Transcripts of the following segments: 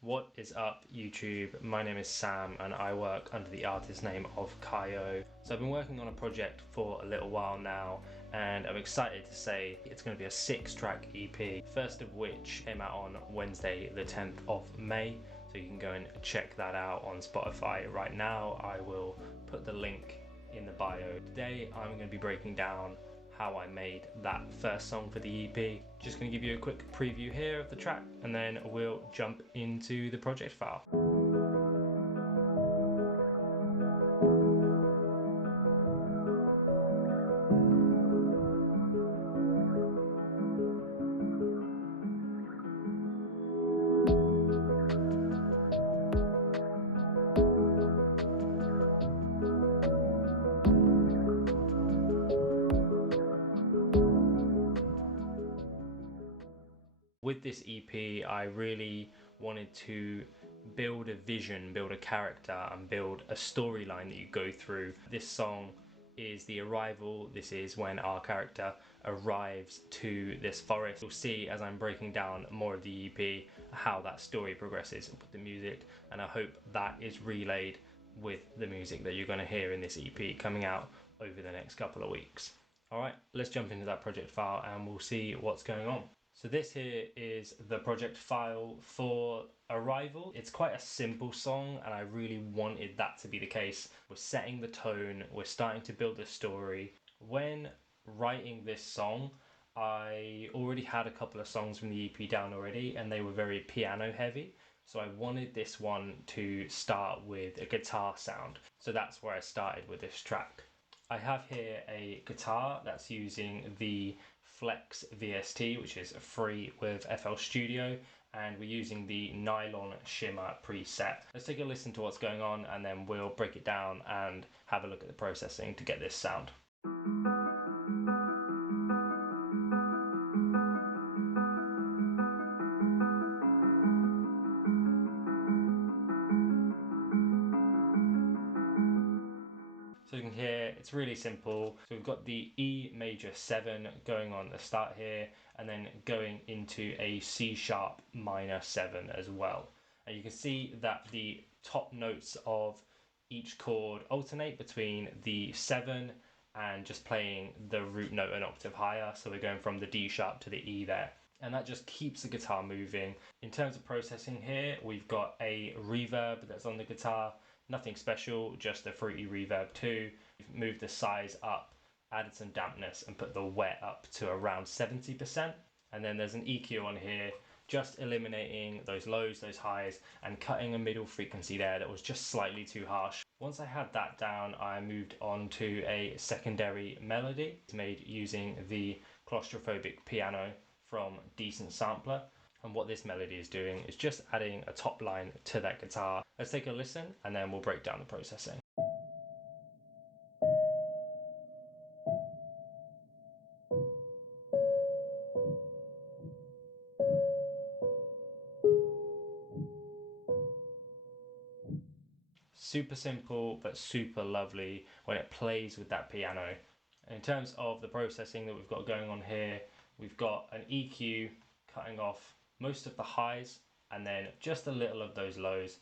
What is up, YouTube? My name is Sam and I work under the artist name of Kaio. So I've been working on a project for a little while now and I'm excited to say it's going to be a 6-track EP, first of which came out on Wednesday the 10th of May. So you can go and check that out on Spotify right now. I will put the link in the bio. Today I'm going to be breaking down how I made that first song for the EP. Just going to give you a quick preview here of the track and then we'll jump into the project file. With this EP, I really wanted to build a vision, build a character, and build a storyline that you go through. This song is the arrival. This is when our character arrives to this forest. You'll see as I'm breaking down more of the EP how that story progresses with the music, and I hope that is relayed with the music that you're going to hear in this EP coming out over the next couple of weeks. Alright, let's jump into that project file and we'll see what's going on. So this here is the project file for Arrival. It's quite a simple song and I really wanted that to be the case. We're setting the tone, we're starting to build the story. When writing this song, I already had a couple of songs from the EP down already and they were very piano heavy. So I wanted this one to start with a guitar sound. So that's where I started with this track. I have here a guitar that's using the Flex VST, which is free with FL Studio, and we're using the Nylon Shimmer preset. Let's take a listen to what's going on and then we'll break it down and have a look at the processing to get this sound. So you can hear it's really simple. So we've got the E major 7 going on the start here and then going into a C sharp minor 7 as well. And you can see that the top notes of each chord alternate between the 7 and just playing the root note an octave higher. So we're going from the D sharp to the E there. And that just keeps the guitar moving. In terms of processing here, we've got a reverb that's on the guitar. Nothing special, just a fruity reverb too. We've moved the size up, added some dampness and put the wet up to around 70%. And then there's an EQ on here, just eliminating those lows, those highs, and cutting a middle frequency there that was just slightly too harsh. Once I had that down, I moved on to a secondary melody. It's made using the claustrophobic piano from Decent Sampler. And what this melody is doing is just adding a top line to that guitar. Let's take a listen and then we'll break down the processing. Super simple but super lovely when it plays with that piano. And in terms of the processing that we've got going on here, we've got an EQ cutting off most of the highs and then just a little of those lows.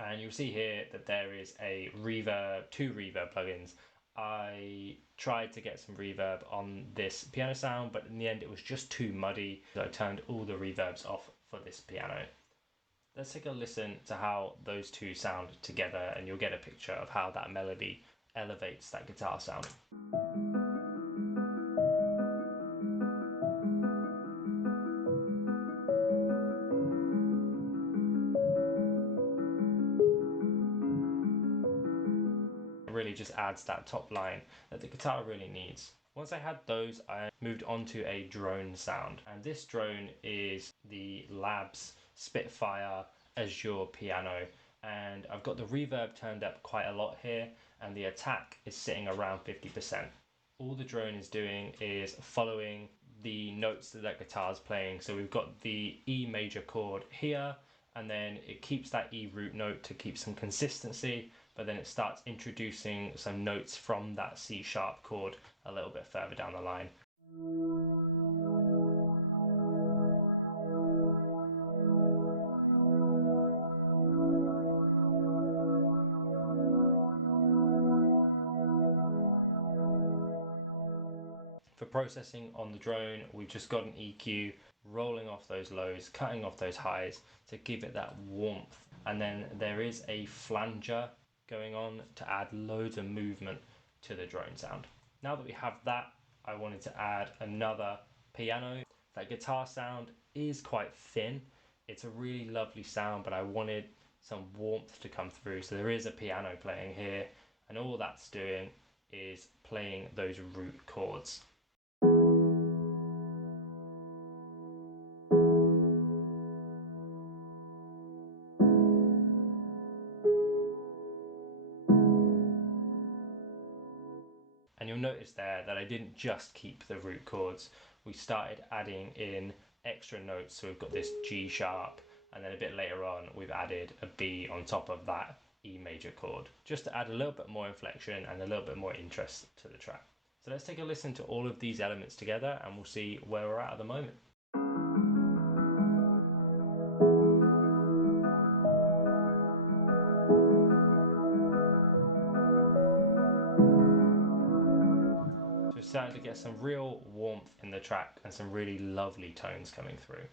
And you'll see here that there is a reverb, 2 reverb plugins. I tried to get some reverb on this piano sound, but in the end it was just too muddy. So I turned all the reverbs off for this piano. Let's take a listen to how those two sound together and you'll get a picture of how that melody elevates that guitar sound. Really just adds that top line that the guitar really needs. Once I had those, I moved on to a drone sound, and this drone is the Labs Spitfire Azure piano, and I've got the reverb turned up quite a lot here and the attack is sitting around 50%. All the drone is doing is following the notes that guitar is playing. So we've got the E major chord here and then it keeps that E root note to keep some consistency, but then it starts introducing some notes from that C sharp chord a little bit further down the line. processing on the drone, we've just got an EQ rolling off those lows, cutting off those highs to give it that warmth. And then there is a flanger going on to add loads of movement to the drone sound. Now that we have that, I wanted to add another piano. That guitar sound is quite thin. It's a really lovely sound, but I wanted some warmth to come through. So there is a piano playing here, and all that's doing is playing those root chords. And you'll notice there that I didn't just keep the root chords. We started adding in extra notes. So we've got this G sharp, and then a bit later on, we've added a B on top of that E major chord, just to add a little bit more inflection and a little bit more interest to the track. So let's take a listen to all of these elements together and we'll see where we're at the moment. So we're starting to get some real warmth in the track and some really lovely tones coming through.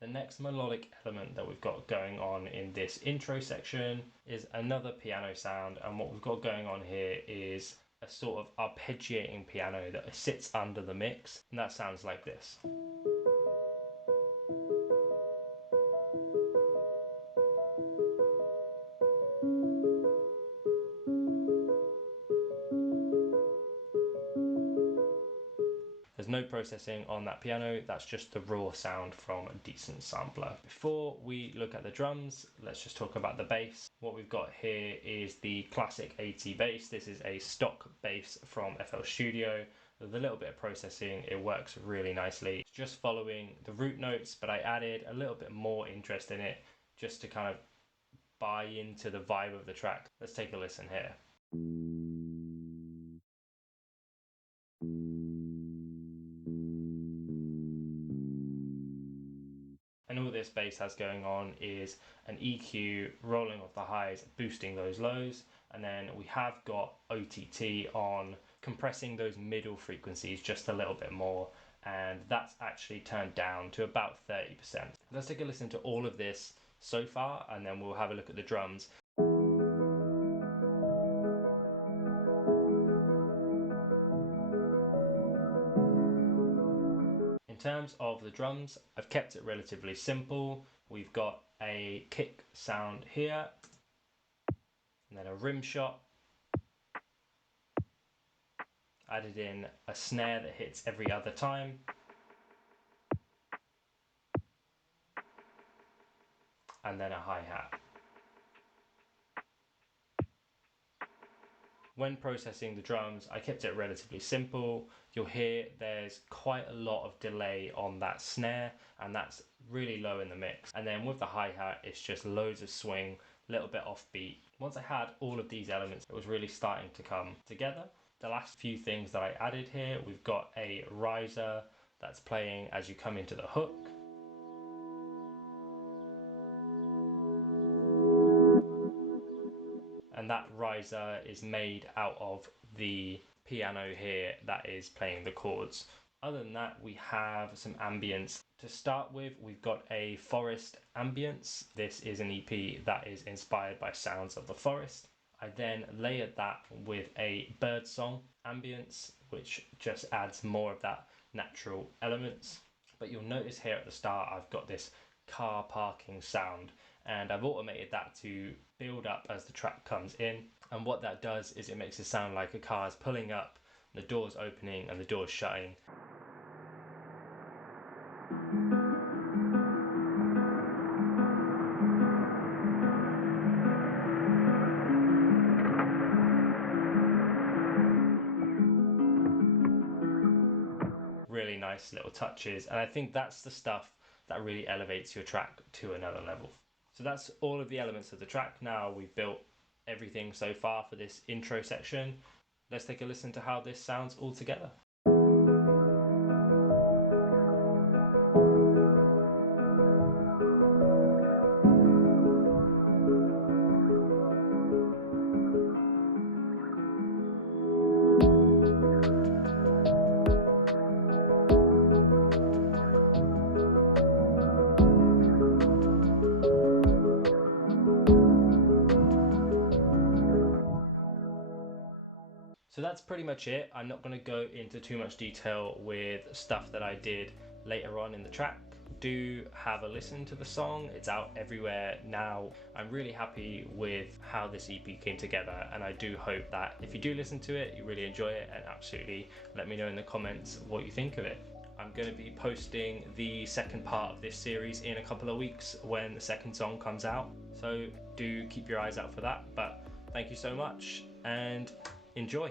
The next melodic element that we've got going on in this intro section is another piano sound, and what we've got going on here is a sort of arpeggiating piano that sits under the mix, and that sounds like this. There's no processing on that piano, that's just the raw sound from a decent sampler. Before we look at the drums, let's just talk about the bass. What we've got here is the classic AT bass. This is a stock bass from FL Studio. With a little bit of processing, it works really nicely. It's just following the root notes, but I added a little bit more interest in it just to kind of buy into the vibe of the track. Let's take a listen here. And all this bass has going on is an EQ rolling off the highs, boosting those lows, and then we have got OTT on compressing those middle frequencies just a little bit more, and that's actually turned down to about 30%. Let's take a listen to all of this so far, and then we'll have a look at the drums. In terms of the drums, I've kept it relatively simple. We've got a kick sound here, and then a rim shot. Added in a snare that hits every other time. And then a hi-hat. When processing the drums, I kept it relatively simple. You'll hear there's quite a lot of delay on that snare, and that's really low in the mix. And then with the hi-hat, it's just loads of swing, a little bit offbeat. Once I had all of these elements, it was really starting to come together. The last few things that I added here, we've got a riser that's playing as you come into the hook. And that riser is made out of the piano here that is playing the chords. Other than that, we have some ambience. To start with, we've got a forest ambience. This is an EP that is inspired by sounds of the forest. I then layered that with a birdsong ambience, which just adds more of that natural elements. But you'll notice here at the start, I've got this car parking sound, and I've automated that to build up as the track comes in. And what that does is it makes it sound like a car is pulling up, the door's opening and the door's shutting. Really nice little touches, and I think that's the stuff that really elevates your track to another level. So that's all of the elements of the track. Now we've built everything so far for this intro section. Let's take a listen to how this sounds all together. that's pretty much it. I'm not going to go into too much detail with stuff that I did later on in the track. Do have a listen to the song. It's out everywhere now. I'm really happy with how this EP came together, and I do hope that if you do listen to it, you really enjoy it, and absolutely let me know in the comments what you think of it. I'm going to be posting the second part of this series in a couple of weeks when the second song comes out, so do keep your eyes out for that. But thank you so much and enjoy.